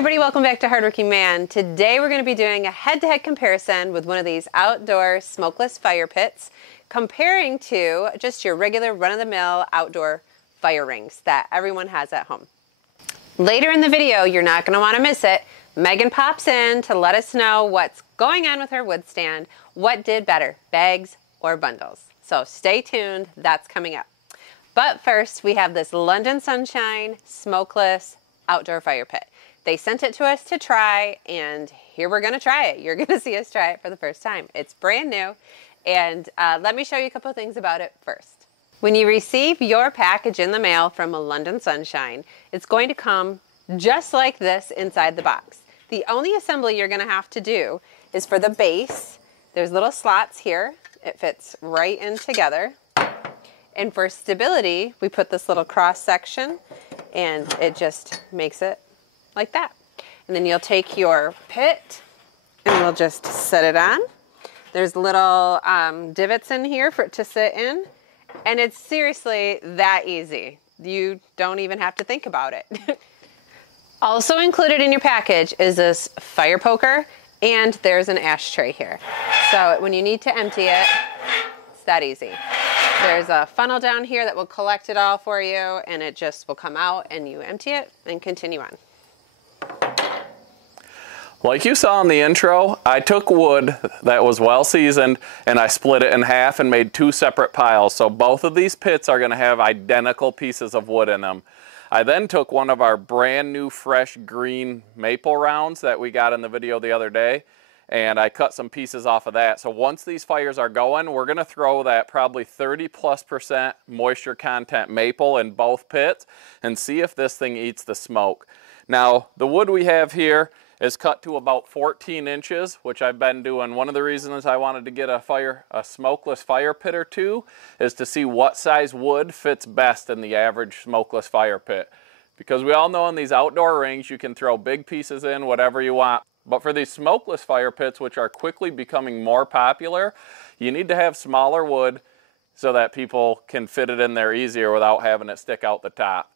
everybody, welcome back to Hardworking Man. Today we're going to be doing a head-to-head comparison with one of these outdoor smokeless fire pits, comparing to just your regular run-of-the-mill outdoor fire rings that everyone has at home. Later in the video, you're not going to want to miss it, Megan pops in to let us know what's going on with her wood stand, what did better, bags or bundles. So stay tuned, that's coming up. But first, we have this London Sunshine smokeless outdoor fire pit. They sent it to us to try, and here we're going to try it. You're going to see us try it for the first time. It's brand new, and let me show you a couple things about it first. When you receive your package in the mail from a London Sunshine, it's going to come just like this inside the box. The only assembly you're going to have to do is for the base. There's little slots here. It fits right in together. And for stability, we put this little cross section, and it just makes it like that. And then you'll take your pit and we'll just set it on. There's little divots in here for it to sit in, and it's seriously that easy. You don't even have to think about it. Also included in your package is this fire poker, and there's an ashtray here. So when you need to empty it, it's that easy. There's a funnel down here that will collect it all for you, and it just will come out and you empty it and continue on. Like you saw in the intro, I took wood that was well seasoned and I split it in half and made two separate piles. So both of these pits are going to have identical pieces of wood in them. I then took one of our brand new fresh green maple rounds that we got in the video the other day, and I cut some pieces off of that. So once these fires are going, we're going to throw that probably 30+% moisture content maple in both pits and see if this thing eats the smoke. Now, the wood we have here is cut to about 14 inches, which I've been doing. One of the reasons I wanted to get a smokeless fire pit or two is to see what size wood fits best in the average smokeless fire pit. Because we all know in these outdoor rings, you can throw big pieces in, whatever you want. But for these smokeless fire pits, which are quickly becoming more popular, you need to have smaller wood so that people can fit it in there easier without having it stick out the top.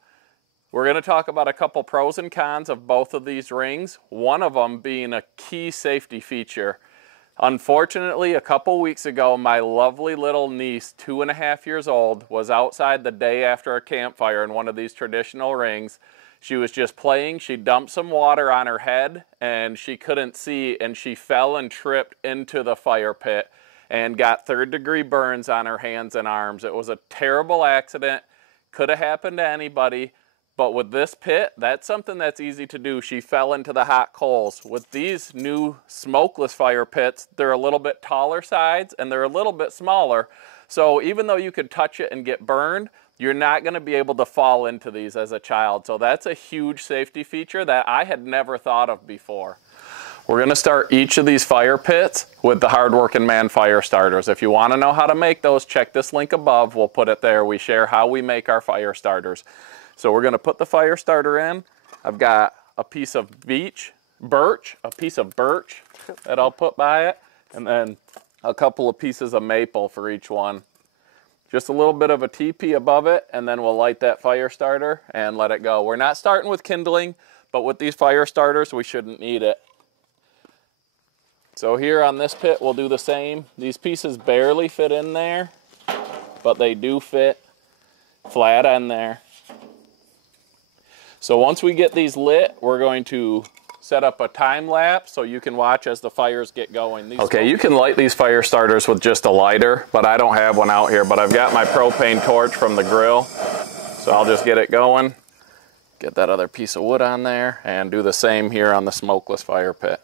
We're going to talk about a couple pros and cons of both of these rings, one of them being a key safety feature. Unfortunately, a couple weeks ago, my lovely little niece, 2.5 years old, was outside the day after a campfire in one of these traditional rings. She was just playing, she dumped some water on her head, and she couldn't see, and she fell and tripped into the fire pit and got third-degree burns on her hands and arms. It was a terrible accident, could have happened to anybody. But with this pit, that's something that's easy to do. She fell into the hot coals. With these new smokeless fire pits, they're a little bit taller sides and they're a little bit smaller. So even though you could touch it and get burned, you're not going to be able to fall into these as a child. So that's a huge safety feature that I had never thought of before. We're going to start each of these fire pits with the Hardworking Man fire starters. If you want to know how to make those, check this link above. We'll put it there. We share how we make our fire starters. So we're going to put the fire starter in. I've got a piece of birch that I'll put by it, and then a couple of pieces of maple for each one. Just a little bit of a teepee above it, and then we'll light that fire starter and let it go. We're not starting with kindling, but with these fire starters, we shouldn't need it. So here on this pit, we'll do the same. These pieces barely fit in there, but they do fit flat on there. So once we get these lit, we're going to set up a time lapse so you can watch as the fires get going. Okay, you can light these fire starters with just a lighter, but I don't have one out here. But I've got my propane torch from the grill, so I'll just get it going, get that other piece of wood on there, and do the same here on the smokeless fire pit.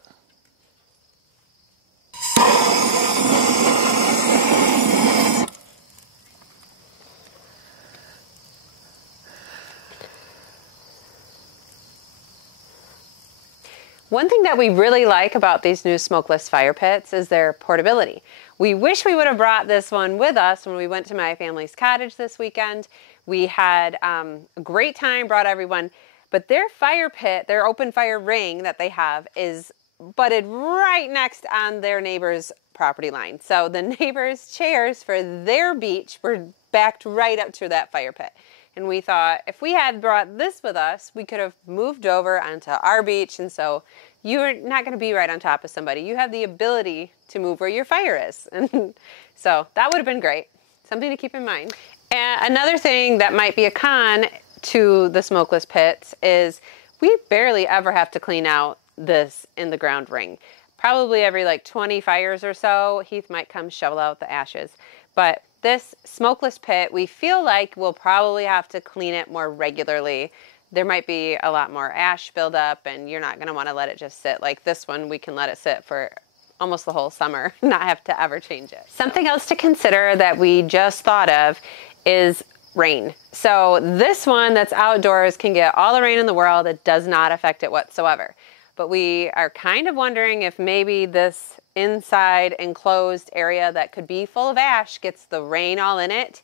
One thing that we really like about these new smokeless fire pits is their portability. We wish we would have brought this one with us when we went to my family's cottage this weekend. We had a great time, brought everyone, but their fire pit, their open fire ring that they have is butted right next on their neighbor's property line. So the neighbor's chairs for their beach were backed right up to that fire pit. And we thought if we had brought this with us, we could have moved over onto our beach. And so you're not going to be right on top of somebody. You have the ability to move where your fire is. And so that would have been great. Something to keep in mind. And another thing that might be a con to the smokeless pits is we barely ever have to clean out this in the ground ring. Probably every like 20 fires or so, Heath might come shovel out the ashes. But this smokeless pit, we feel like we'll probably have to clean it more regularly. There might be a lot more ash buildup, and you're not going to want to let it just sit. Like this one, we can let it sit for almost the whole summer, not have to ever change it. Something else to consider that we just thought of is rain. So this one that's outdoors can get all the rain in the world. It does not affect it whatsoever. But we are kind of wondering if maybe this inside enclosed area that could be full of ash gets the rain all in it,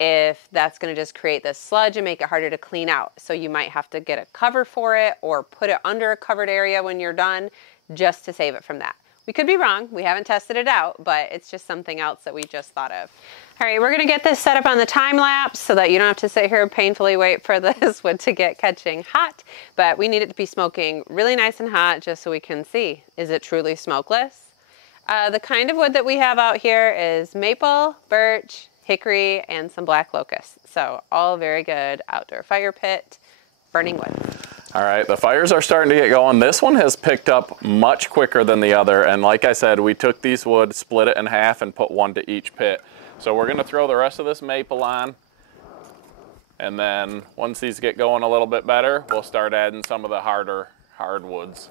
if that's going to just create this sludge and make it harder to clean out. So you might have to get a cover for it or put it under a covered area when you're done just to save it from that. We could be wrong. We haven't tested it out, but it's just something else that we just thought of. All right, we're going to get this set up on the time lapse so that you don't have to sit here and painfully wait for this wood to get catching hot. But we need it to be smoking really nice and hot just so we can see, is it truly smokeless? The kind of wood that we have out here is maple, birch, hickory, and some black locust. So all very good outdoor fire pit burning wood. All right, the fires are starting to get going. This one has picked up much quicker than the other. And like I said, we took these wood, split it in half, and put one to each pit. So we're gonna throw the rest of this maple on. And then once these get going a little bit better, we'll start adding some of the hardwoods.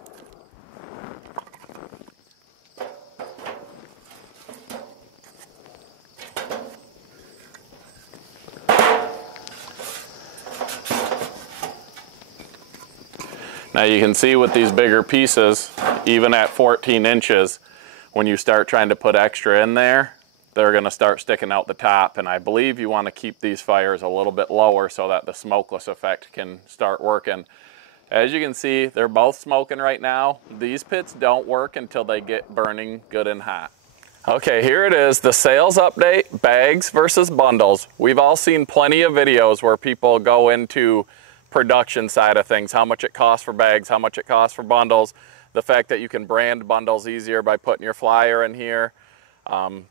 Now you can see with these bigger pieces, even at 14 inches, when you start trying to put extra in there, they're going to start sticking out the top. And I believe you want to keep these fires a little bit lower so that the smokeless effect can start working. As you can see, they're both smoking right now. These pits don't work until they get burning good and hot. Okay, here it is, the sales update, bags versus bundles. We've all seen plenty of videos where people go into production side of things, how much it costs for bags, how much it costs for bundles, the fact that you can brand bundles easier by putting your flyer in here.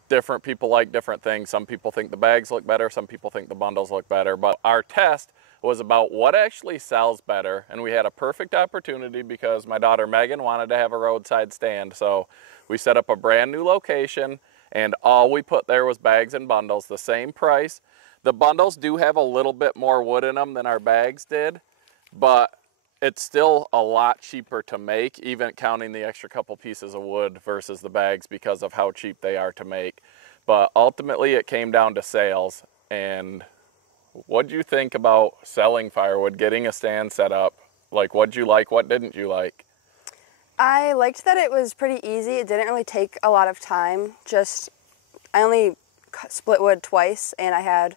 Different people like different things. Some people think the bags look better, some people think the bundles look better, but our test was about what actually sells better, and we had a perfect opportunity because my daughter Megan wanted to have a roadside stand. So we set up a brand new location, and all we put there was bags and bundles, the same price. The bundles do have a little bit more wood in them than our bags did, but it's still a lot cheaper to make, even counting the extra couple pieces of wood versus the bags because of how cheap they are to make. But ultimately it came down to sales. And what'd you think about selling firewood, getting a stand set up? Like, what'd you like, what didn't you like? I liked that it was pretty easy. It didn't really take a lot of time. I only split wood twice, and I had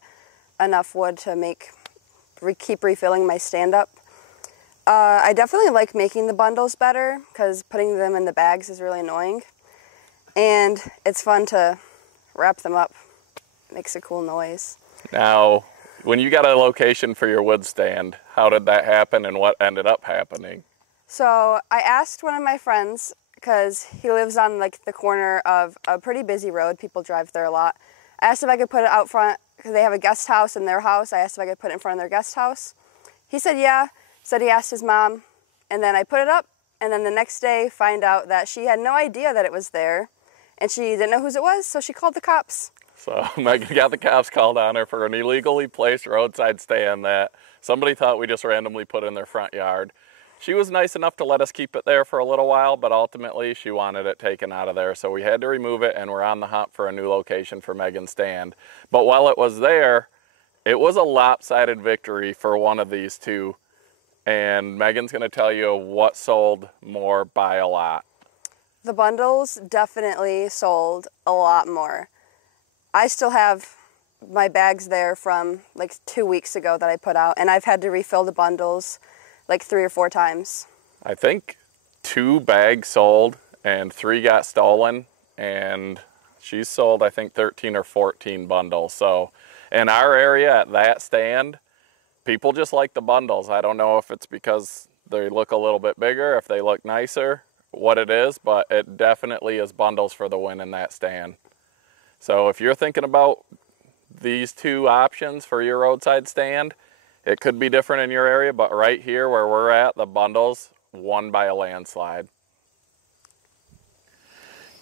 enough wood to keep refilling my stand-up. I definitely like making the bundles better because putting them in the bags is really annoying. And it's fun to wrap them up. It makes a cool noise. Now, when you got a location for your wood stand, how did that happen and what ended up happening? So I asked one of my friends, because he lives on like the corner of a pretty busy road. People drive there a lot. I asked if I could put it out front because they have a guest house in their house. I asked if I could put it in front of their guest house. He said yeah. Said he asked his mom, and then I put it up, and then the next day find out that she had no idea that it was there, and she didn't know whose it was, so she called the cops. So Megan got the cops called on her for an illegally placed roadside stand that somebody thought we just randomly put in their front yard. She was nice enough to let us keep it there for a little while, but ultimately she wanted it taken out of there, so we had to remove it, and we're on the hunt for a new location for Megan's stand. But while it was there, it was a lopsided victory for one of these two. And Megan's going to tell you what sold more by a lot. The bundles definitely sold a lot more. I still have my bags there from like 2 weeks ago that I put out, and I've had to refill the bundles like 3 or 4 times. I think 2 bags sold and 3 got stolen, and she's sold I think 13 or 14 bundles. So in our area at that stand, people just like the bundles. I don't know if it's because they look a little bit bigger, if they look nicer, what it is, but it definitely is bundles for the win in that stand. So if you're thinking about these two options for your roadside stand, it could be different in your area, but right here where we're at, the bundles won by a landslide.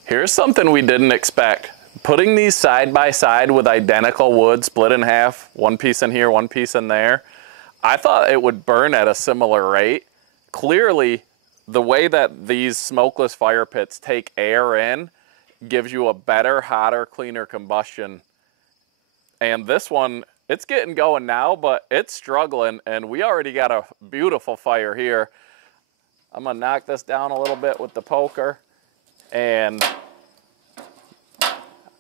Here's something we didn't expect. Putting these side by side with identical wood, split in half, one piece in here, one piece in there, I thought it would burn at a similar rate. Clearly, the way that these smokeless fire pits take air in gives you a better, hotter, cleaner combustion. And this one, it's getting going now, but it's struggling, and we already got a beautiful fire here. I'm gonna knock this down a little bit with the poker, and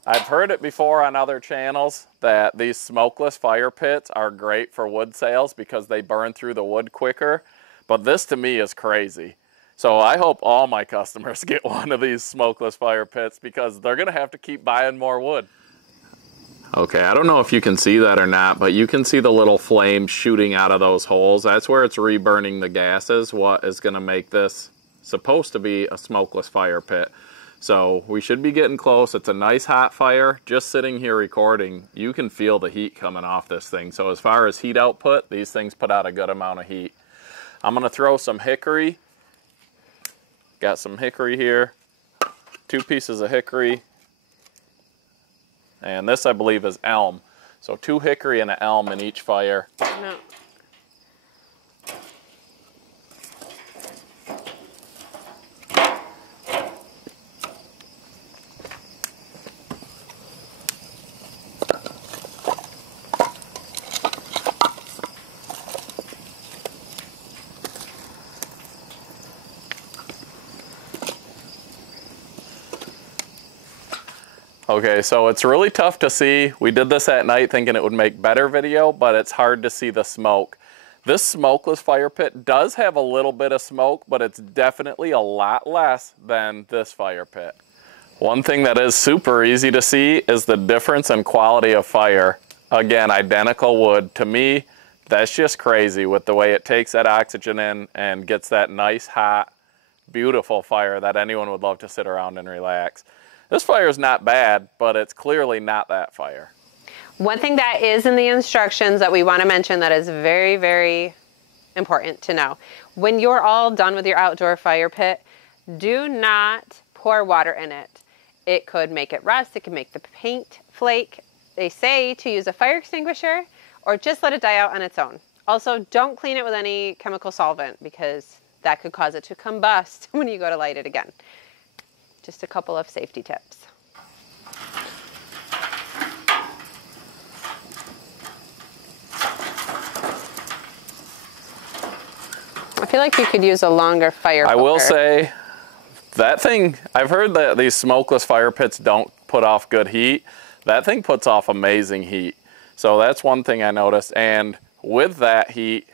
I've heard it before on other channels that these smokeless fire pits are great for wood sales because they burn through the wood quicker, but this to me is crazy. So I hope all my customers get one of these smokeless fire pits because they're gonna have to keep buying more wood. Okay, I don't know if you can see that or not, but you can see the little flame shooting out of those holes. That's where it's reburning the gases, what is gonna make this supposed to be a smokeless fire pit. So we should be getting close. It's a nice hot fire. Just sitting here recording, you can feel the heat coming off this thing. So as far as heat output, these things put out a good amount of heat. I'm gonna throw some hickory. Got some hickory here, 2 pieces of hickory. And this, I believe, is elm. So 2 hickory and an elm in each fire. No. Okay, so it's really tough to see. We did this at night thinking it would make better video, but it's hard to see the smoke. This smokeless fire pit does have a little bit of smoke, but it's definitely a lot less than this fire pit. One thing that is super easy to see is the difference in quality of fire. Again, identical wood. To me, that's just crazy with the way it takes that oxygen in and gets that nice, hot, beautiful fire that anyone would love to sit around and relax. This fire is not bad, but it's clearly not that fire. One thing that is in the instructions that we want to mention that is very, very important to know. When you're all done with your outdoor fire pit, do not pour water in it. It could make it rust, it could make the paint flake. They say to use a fire extinguisher or just let it die out on its own. Also, don't clean it with any chemical solvent because that could cause it to combust when you go to light it again. Just a couple of safety tips. I feel like you could use a longer fire poker. I will say, that thing, I've heard that these smokeless fire pits don't put off good heat. That thing puts off amazing heat. So that's one thing I noticed. And with that heat,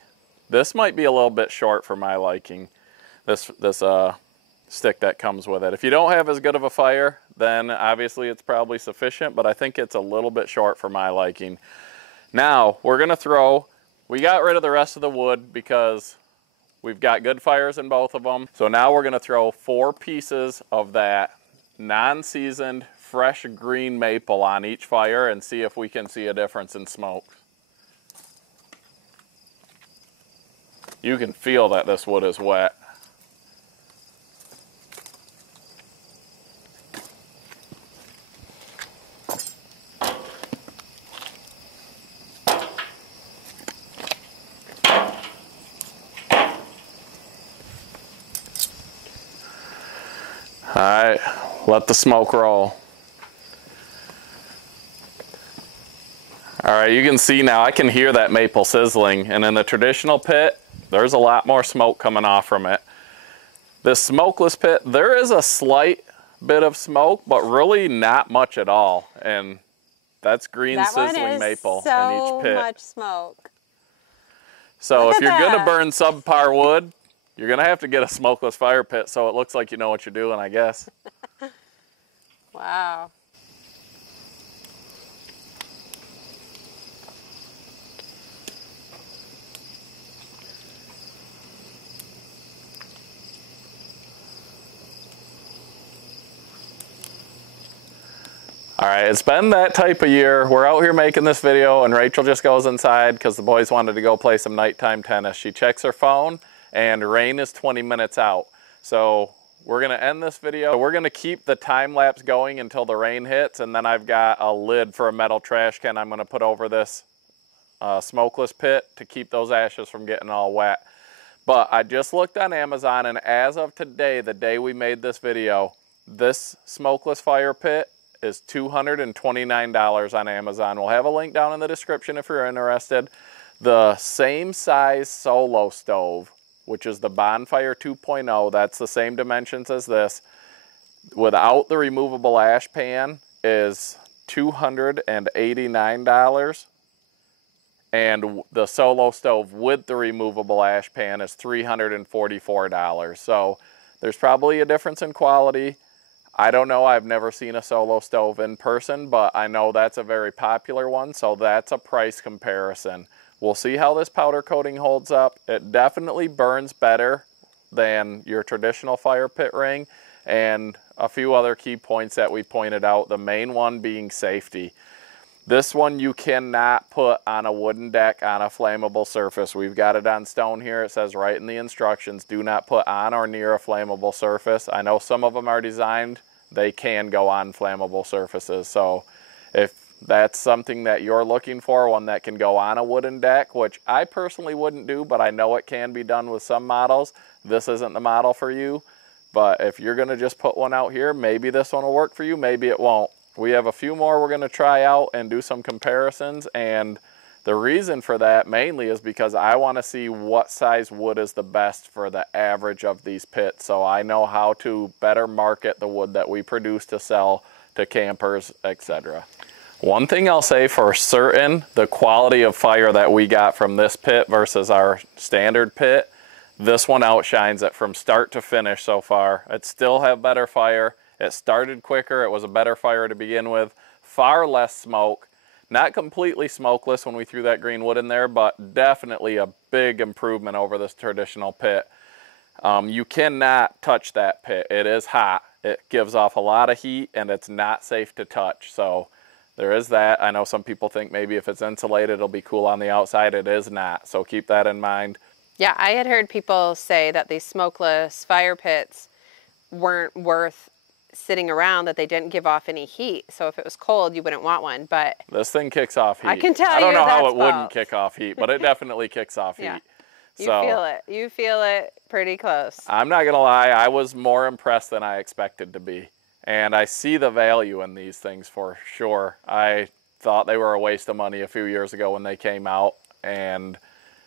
this might be a little bit short for my liking. This stick that comes with it. If you don't have as good of a fire, then obviously it's probably sufficient, but I think it's a little bit short for my liking. Now, we're gonna we got rid of the rest of the wood because we've got good fires in both of them. So now we're gonna throw 4 pieces of that non-seasoned, fresh green maple on each fire and see if we can see a difference in smoke. You can feel that this wood is wet. All right, let the smoke roll. All right, you can see now, I can hear that maple sizzling, and in the traditional pit, there's a lot more smoke coming off from it. This smokeless pit, there is a slight bit of smoke, but really not much at all, and that's green sizzling maple in each pit. So much smoke. So if you're gonna burn subpar wood, you're gonna have to get a smokeless fire pit so it looks like you know what you're doing, I guess. Wow. All right, it's been that type of year. We're out here making this video and Rachel just goes inside because the boys wanted to go play some nighttime tennis. She checks her phone and rain is 20 minutes out. So we're gonna end this video. We're gonna keep the time lapse going until the rain hits, and then I've got a lid for a metal trash can I'm gonna put over this smokeless pit to keep those ashes from getting all wet. But I just looked on Amazon, and as of today, the day we made this video, this smokeless fire pit is $229 on Amazon. We'll have a link down in the description if you're interested. The same size solo stove, which is the Bonfire 2.0, that's the same dimensions as this, without the removable ash pan, is $289. And the solo stove with the removable ash pan is $344. So there's probably a difference in quality. I don't know, I've never seen a solo stove in person, but I know that's a very popular one, so that's a price comparison. We'll see how this powder coating holds up. It definitely burns better than your traditional fire pit ring, and a few other key points that we pointed out, the main one being safety. This one you cannot put on a wooden deck on a flammable surface. We've got it on stone here. It says right in the instructions, do not put on or near a flammable surface. I know some of them are designed, they can go on flammable surfaces. So if that's something that you're looking for, one that can go on a wooden deck, which I personally wouldn't do, but I know it can be done with some models, this isn't the model for you. But if you're gonna just put one out here, maybe this one will work for you, maybe it won't. We have a few more we're gonna try out and do some comparisons, and the reason for that mainly is because I wanna see what size wood is the best for the average of these pits, so I know how to better market the wood that we produce to sell to campers, etc. One thing I'll say for certain, the quality of fire that we got from this pit versus our standard pit, this one outshines it from start to finish so far. It still have better fire. It started quicker. It was a better fire to begin with. Far less smoke. Not completely smokeless when we threw that green wood in there, but definitely a big improvement over this traditional pit. You cannot touch that pit. It is hot. It gives off a lot of heat, and it's not safe to touch. So there is that. I know some people think maybe if it's insulated, it'll be cool on the outside. It is not. So keep that in mind. Yeah, I had heard people say that these smokeless fire pits weren't worth sitting around, that they didn't give off any heat. So if it was cold, you wouldn't want one. But this thing kicks off heat. I can tell you I don't know how it false. wouldn't kick off heat, but it definitely kicks off Yeah. heat. You So, feel it. You feel it pretty close. I'm not gonna lie, I was more impressed than I expected to be. And I see the value in these things for sure. I thought they were a waste of money a few years ago when they came out, and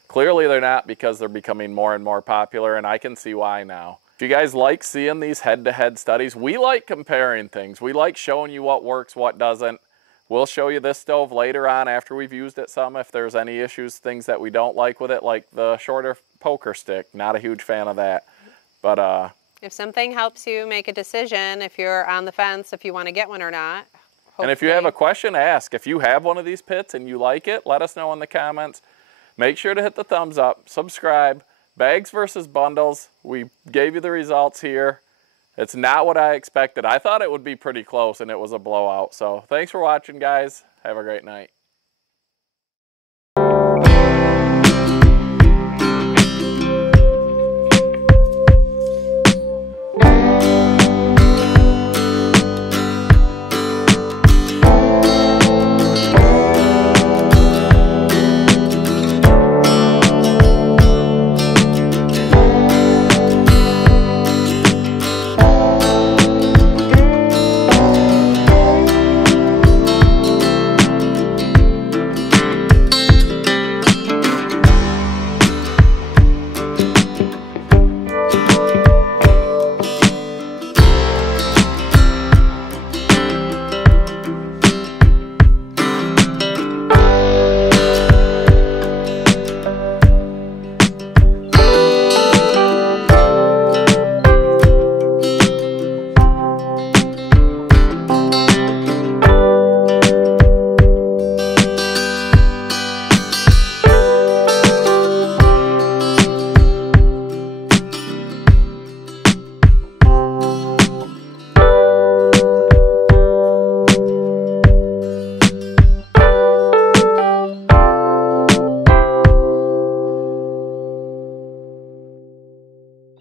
clearly they're not, because they're becoming more and more popular, and I can see why now. If you guys like seeing these head-to-head studies, we like comparing things. We like showing you what works, what doesn't. We'll show you this stove later on after we've used it some if there's any issues, things that we don't like with it, like the shorter poker stick. Not a huge fan of that. But if something helps you make a decision, if you're on the fence, if you want to get one or not. And if you have a question, ask. If you have one of these pits and you like it, let us know in the comments. Make sure to hit the thumbs up, subscribe. Bags versus bundles, we gave you the results here. It's not what I expected. I thought it would be pretty close, and it was a blowout. So thanks for watching, guys. Have a great night.